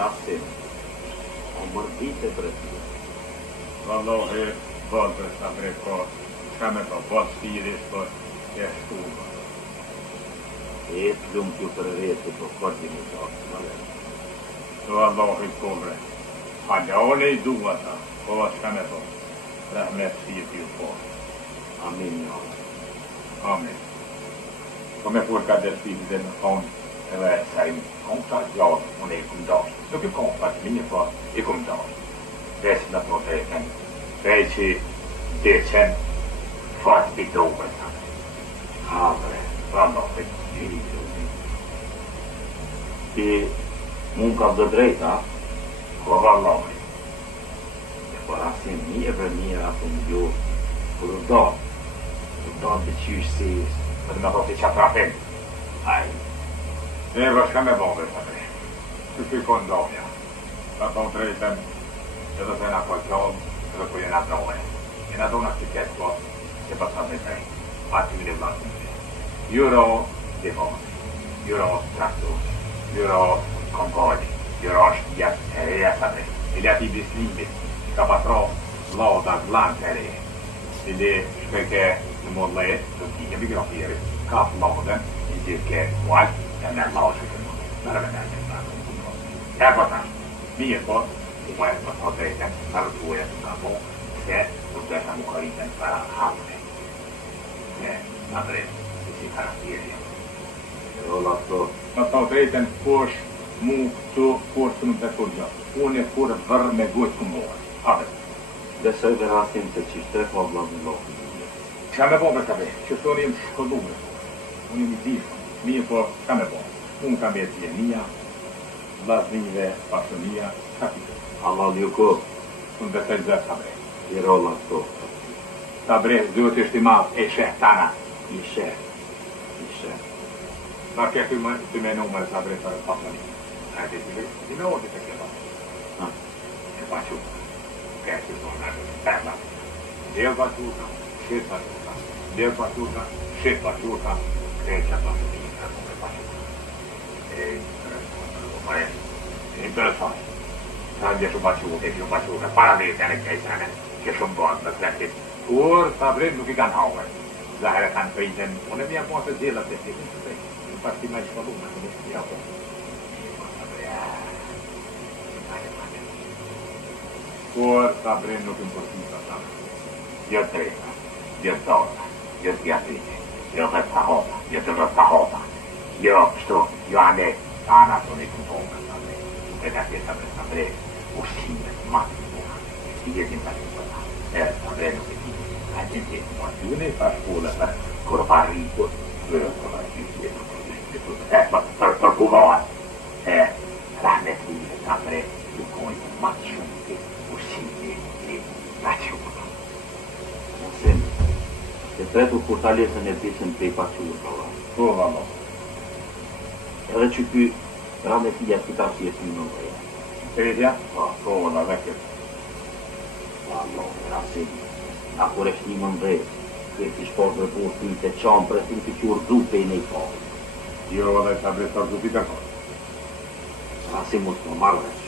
Rasim, o mërdite brëtë. Vallohi, vëllë sa breko, shkame të vëllë stiris për e shtuva. E të lumë t'ju për rreti për kërdi në gjatë, më le. Vallohi kore, halone I dua ta, po shkame të rahmet si t'ju po. Amin, ja. Amin. Come får kadestivden om eller säg kontra jag och ni kom dag. Då kan komma linje för I kom dag. Resten av protesen. Väg det sen fast I domen. Havre, vanligt I mund ka të drejta, ko vallohi. por Rasim, një për një atë në ju, kur do të qysh si Për me thoti që trafim. ai. E vëshka me bombe të tre. Që shikon domja. Ta ton drejten, edhe se na kolqon, edhe ku jena dole. Jena dona që ketë po, që pasat me tej. Pati në vlasën të. Juro divon, juro traktor, juro komponi, juro është jetë e reja sa tre. Ili ati bislimit, ka patro loda glan të re. Ili shpeke në modle, të tike mikrofiri, ka lodën, I gjithke kualt, e me lasë të mundë. Nërë me nërë të nërë. E përta, mirë po, I më e për të drejten, nërë të uje të ka po, se të dheta më këritën për halëve. Se, në drejtë, si karakterja. Rolla to. Në të drejten, kush, mu, këtu, kush të nuk të kurgjë. Unë e kur vërë me gujtë këmorë. Habe. Besoj dhe Rasim të qishtë po vladë në lokë. Qa me bo me të vejtë, që të unë jem shkollume. Unë jem I dishë, mirë po, qa me bo. Unë kam jetë gjenia, vllaznive, pasënia, qa këtë. Allah ju ko, Unë besoj dhe të bre. I rolla to. Të bre, duhet ishtë I madhë e shehtana. Ishe. Në ke ty me numër të bre të pasënia. A e ti me ordi të këta. E pachu. Kështë të nërë, perla. Del pachuta, shet pachuta. Del pachuta, shet pachuta. Kreqa pasënia, e pachuta. Interesant. Sa ndje shumë pachuta, para dhe të në kejtane, që shumë bëndë në kretit. Kur të bre nuk I kanë hauër. Zahere kanë pejten, unë e mja po të gjellat të të të në pasti me shkollume, në në shkja po. Kur të bre nuk më përkita të Jo të drejta, jo të dota, jo të gjatiti, jo të stahota, jo të rëstahota, jo kështu, jo ane, ana të një këmponga të bre. E të atje të bre, ushime, matë të buha, I jetin të një përta. E të bre nuk e ti, a të një të më të një për shkullë, për kur parriku, për kumohat, rahmetlive të bre, ju kojnë matë shumë të ushime, raqunë. Sim, e tretu kur ta lesën e pisën prej paqurë, Po, vamo. edhe që ky rametia si ka si e si në mëja. Tretja? Po, në vekje. Allo, Rasim, na kur e shni më ndrej, kërë shport dhe po të të qamë për të të qurë dupe I nej parë. Jo, dhe të bre të rëzupi të kërë. Rasim mos më marrë